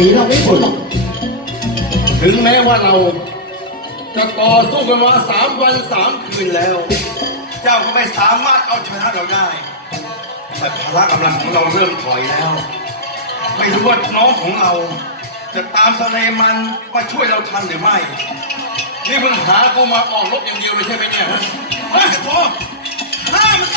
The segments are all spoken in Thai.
นีเราไม่พ้นหรอกถึงแม้ว่าเรา จะต่อสู้กันมาสามวันสามคืนแล้ว เจ้าก็ไม่สามารถเอาชนะเราได้ แต่พละกำลังของเราเริ่มถอยแล้ว ไม่รู้ว่าน้องของเรา จะตามสเลมันมาช่วยเราทันหรือไม่ นี่มึงหากูมาออกรบอย่างเดียวเลยใช่ไหมเนี่ยฮะเฮ้ยพอห้ามมัน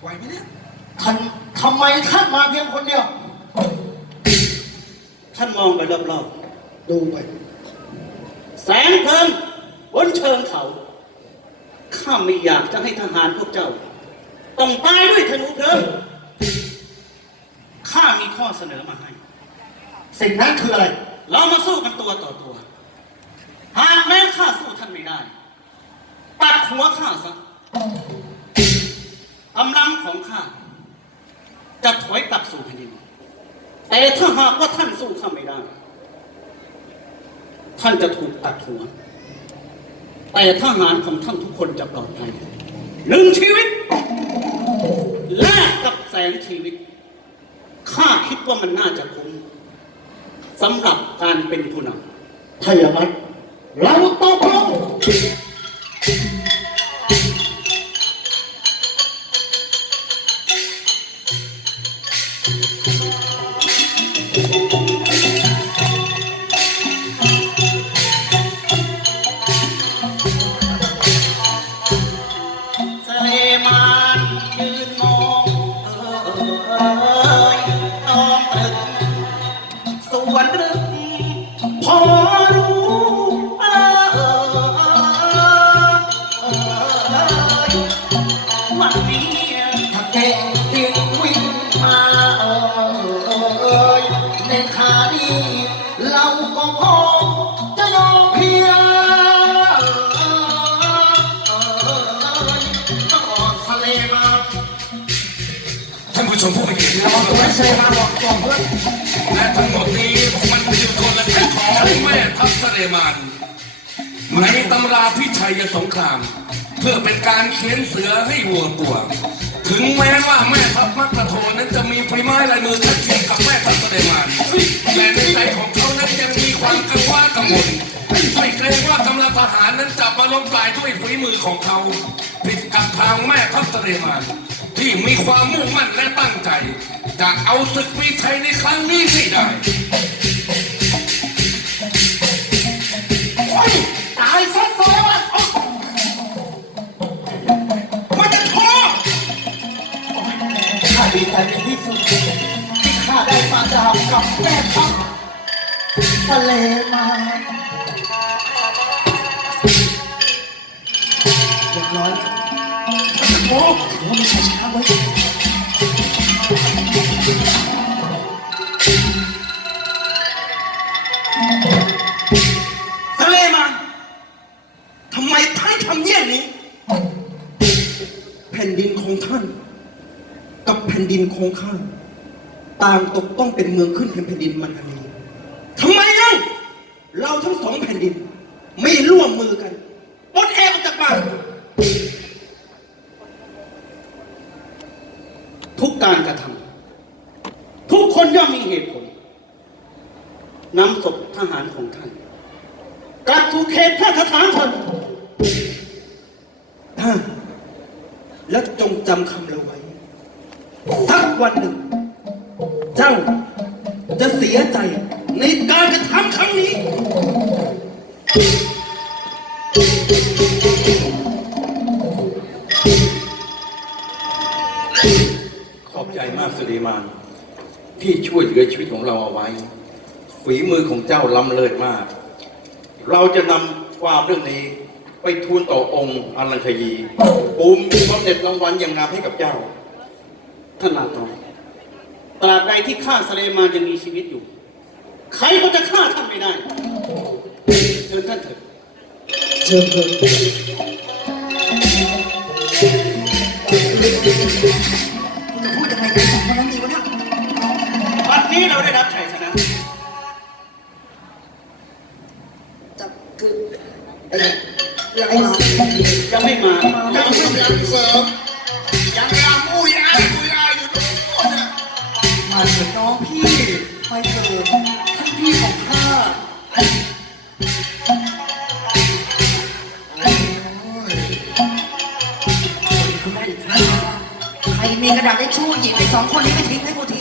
ไหวไหมเนี่ยท่านทำไมท่านมาเพียงคนเดียว ท่านมองไปรอบดูไป ๆ แสงเพลิงบนเชิงเขา ข้าไม่อยากจะให้ทหารพวกเจ้า ต้องตายด้วยธนูเพลิง ข้ามีข้อเสนอมาให้ สิ่งนั้นคืออะไร เรามาสู้กันตัวต่อตัว หากแม้ข้าสู้ท่านไม่ได้ ตัดหัวข้าซะ กำลังของข้า จะถอยกลับสู่แผ่นดิน แต่ถ้าหากว่าท่านสู้ข้าไม่ได้ ท่านจะถูกตัดหัว แต่ทหารของท่านทุกคนจะปลอดภัยหนึ่งชีวิตแลกกับแสนชีวิต ข้าคิดว่ามันน่าจะคุ้มสำหรับการเป็นผู้นำถ้าอย่างนั้นเราตกลง อ มผู้มีเกียระวังตัวให้เซมาบอกกอนเพื่อนและทั้งหมดนี้มันเป็นยุทธและแค่ของแม่ทัพทะเลมานในตำราพิชัยสงคราม เพื่อเป็นการเขียนเสือให้วัวตัว ถึงแม้ว่าแม่ทัพมักกะโทนั้นจะมีฝีไม้ลายมือทัดเทียมกับแม่ทัพทะเลมานแต่ในใจของเขานั้นยังมีความกังวลกังวลไม่เกรงว่ากำลังทหารนั้นจะมาล้มตายด้วยฝีมือของเขา ทางแม่ทัพทะเลมานที่มีความมุ่งมั่นและตั้งใจ จะเอาศึกมีชัยในครั้งนี้ให้ได้ตายซะเซมาโอ๊ยมันจะท้อข้าดีใจเป็นที่สุดที่ข้าได้มาดามกับแม่ทัพทะเลมาเรียบร้อย โอ้ถือว่ามีชัยชนะไว้ยทะเลมันทำไมท่านทำเยี่ยงนี้ แผ่นดินของท่าน กับแผ่นดินของข้าต่างตกต้องเป็นเมืองขึ้นแห่งแผ่นดินมันอันนี้ทำไมเล่าเราทั้งสองแผ่นดิน ไม่ร่วมมือกันปลดแอกออกจากบ้าน ทุกการกระทำทุกคนย่อมมีเหตุผลนำศพทหารของท่านกลับสู่เขตพระสถานเถิดอ่าแล้วจงจำคำเราไว้สักวันหนึ่ง เจ้าจะเสียใจในการกระทำ ใจมากสุดีมาน ที่ช่วยเหลือชีวิตของเราเอาไว้ ฝีมือของเจ้าล้ำเลิศมาก เราจะนำความเรื่องนี้ไปทูลต่อองค์อนันทยีปูมบำเหน็จรางวัลอย่างงามให้กับเจ้า ท่านลาตองตราบใดที่ข้าสเลมานยังมีชีวิตอยู่ ใครก็จะฆ่าท่านไม่ได้ เชิญท่านเถิดเชิญเชิญ นี้เราได้รับชัยชนะจับคือยังไม่มายังไม่มายังไม่มาเฟิร์มยังลามูยามูยาอยู่ตรงโน้นมาเถิดน้องพี่ไปเถิดท่านพี่ของข้าใครมีกระดาษให้ชู้หยิบไอ้สองคนนี้ไปทิ้งให้กูที